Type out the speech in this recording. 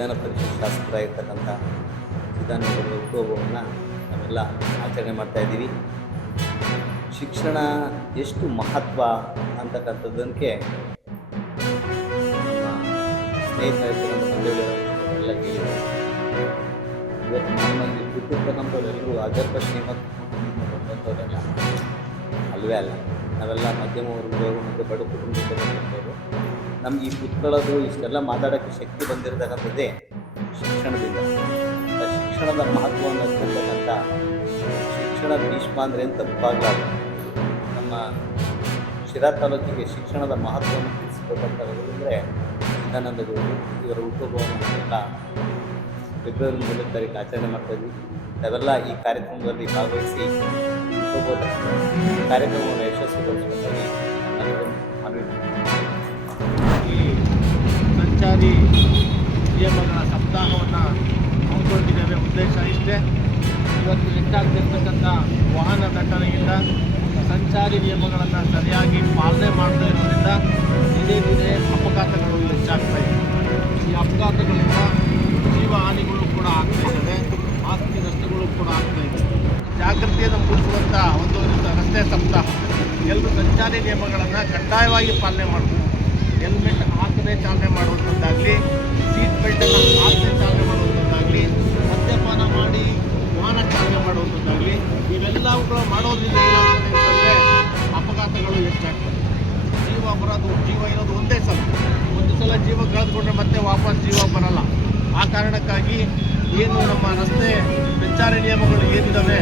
ವಿಧಾನ ಪರಿಷತ್ ಶಾಸಕರಾಗಿರ್ತಕ್ಕಂಥ ಸಿದ್ದಾನಗೌಡರ ಹುಟ್ಟುಹಬ್ಬವನ್ನು ನಾವೆಲ್ಲ ಆಚರಣೆ ಮಾಡ್ತಾಯಿದ್ದೀವಿ. ಶಿಕ್ಷಣ ಎಷ್ಟು ಮಹತ್ವ ಅಂತಕ್ಕಂಥದ್ದಕ್ಕೆ ನಮ್ಮ ಸ್ನೇಹಿತರಾಗಿರ್ತಕ್ಕಂಥ ತಂದೆಯವರೆಲ್ಲ ಹೇಳಿದ್ದಾರೆ. ಇವತ್ತು ನಮ್ಮಲ್ಲಿ ಕೂತಿರ್ತಕ್ಕಂಥವರೆಲ್ಲರೂ ಅಜರ್ಕ ಶ್ರೀಮಂತ ಬಂದಂಥವರೆಲ್ಲ ಅಲ್ವೇ ಅಲ್ಲ. ನಾವೆಲ್ಲ ಮಧ್ಯಮ ವರ್ಗದವರು ಮತ್ತು ಬಡ ಕುಟುಂಬದಿಂದ ಬಂದಂಥವರು. ನಮ್ಗೆ ಈ ಕೂತ್ಕೊಳ್ಳೋದು ಇಷ್ಟೆಲ್ಲ ಮಾತಾಡೋಕ್ಕೆ ಶಕ್ತಿ ಬಂದಿರತಕ್ಕಂಥದ್ದೇ ಶಿಕ್ಷಣದಿಂದ. ಶಿಕ್ಷಣದ ಮಹತ್ವವನ್ನು ಅರಿತಿರ್ತಕ್ಕಂಥ ಶಿಕ್ಷಣ ಭೀಷ್ಮ ಅಂದರೆ ತಪ್ಪಾಗಲಾರ್ದು. ನಮ್ಮ ಶಿರಾ ತಾಲೂಕಿಗೆ ಶಿಕ್ಷಣದ ಮಹತ್ವವನ್ನು ತಿಳಿಸಿಕೊಟ್ಟಂಥವರೆಂದರೆ ಸಿದ್ದಾನಂದ ಗೌಡರು. ಇವರ ಹುಟ್ಟುಹಬ್ಬವನ್ನು ನಾವೆಲ್ಲ ಫೆಬ್ರವರಿ 3ನೇ ತಾರೀಕು ಆಚರಣೆ ಮಾಡ್ತಾಯಿದ್ವಿ. ನಾವೆಲ್ಲ ಈ ಕಾರ್ಯಕ್ರಮದಲ್ಲಿ ಭಾಗವಹಿಸಿ ಹುಟ್ಟುಹಬ್ಬದ ಕಾರ್ಯಕ್ರಮವನ್ನು ಯಶಸ್ವಿಗೊಳಿಸಬೇಕಾಗಿ ಮನವಿ. ಈ ಸಂಚಾರಿ ನಿಯಮಗಳ ಸಪ್ತಾಹವನ್ನು ಹಮ್ಮಿಕೊಂಡಿದ್ದೇವೆ. ಉದ್ದೇಶ ಇಷ್ಟೇ. ಇವತ್ತು ಹೆಚ್ಚಾಗ್ತಿರ್ತಕ್ಕಂಥ ವಾಹನ ದಟ್ಟಣೆಯಿಂದ ಸಂಚಾರಿ ನಿಯಮಗಳನ್ನು ಸರಿಯಾಗಿ ಪಾಲನೆ ಮಾಡದೇ ಇರೋದ್ರಿಂದ ದಿನೇ ದಿನೇ ಅಪಘಾತಗಳು ಹೆಚ್ಚಾಗ್ತಾ ಇದೆ. ಈ ಅಪಘಾತಗಳಿಂದ ಜೀವ ಹಾನಿಗಳು ಕೂಡ ಆಗ್ತಾ ಇದ್ದಾವೆ, ಆಸ್ತಿ ನಷ್ಟಗಳು ಕೂಡ ಆಗ್ತಾ ಇದೆ. ಜಾಗೃತಿಯನ್ನು ಮೂಡಿಸುವಂಥ ಒಂದು ರಸ್ತೆ ಸಪ್ತಾಹ. ಎಲ್ಲರೂ ಸಂಚಾರಿ ನಿಯಮಗಳನ್ನು ಕಡ್ಡಾಯವಾಗಿ ಪಾಲನೆ ಮಾಡಬೇಕು. ಹೆಲ್ಮೆಟ್ ಹಾಕದೆ ಚಾಲನೆ ಮಾಡುವಂಥದ್ದಾಗಲಿ, ಸೀಟ್ ಬೆಲ್ಟನ್ನು ಹಾಕದೆ ಚಾಲನೆ ಮಾಡುವಂಥದ್ದಾಗಲಿ, ಮದ್ಯಪಾನ ಮಾಡಿ ವಾಹನ ಚಾಲನೆ ಮಾಡುವಂಥದ್ದಾಗಲಿ, ಇವೆಲ್ಲವುಗಳು ಮಾಡೋದ್ರಿಂದ ಏನಾಗುತ್ತೆ ಅಂತಂದರೆ ಅಪಘಾತಗಳು ಹೆಚ್ಚಾಗ್ತವೆ. ಜೀವ ಬರೋದು, ಜೀವ ಇರೋದು ಒಂದೇ ಸಲ. ಒಂದು ಸಲ ಜೀವ ಕಳೆದುಕೊಂಡ್ರೆ ಮತ್ತೆ ವಾಪಸ್ ಜೀವ ಬರಲ್ಲ. ಆ ಕಾರಣಕ್ಕಾಗಿ ಏನು ನಮ್ಮ ರಸ್ತೆ ಸಂಚಾರಿ ನಿಯಮಗಳು ಏನಿದ್ದಾವೆ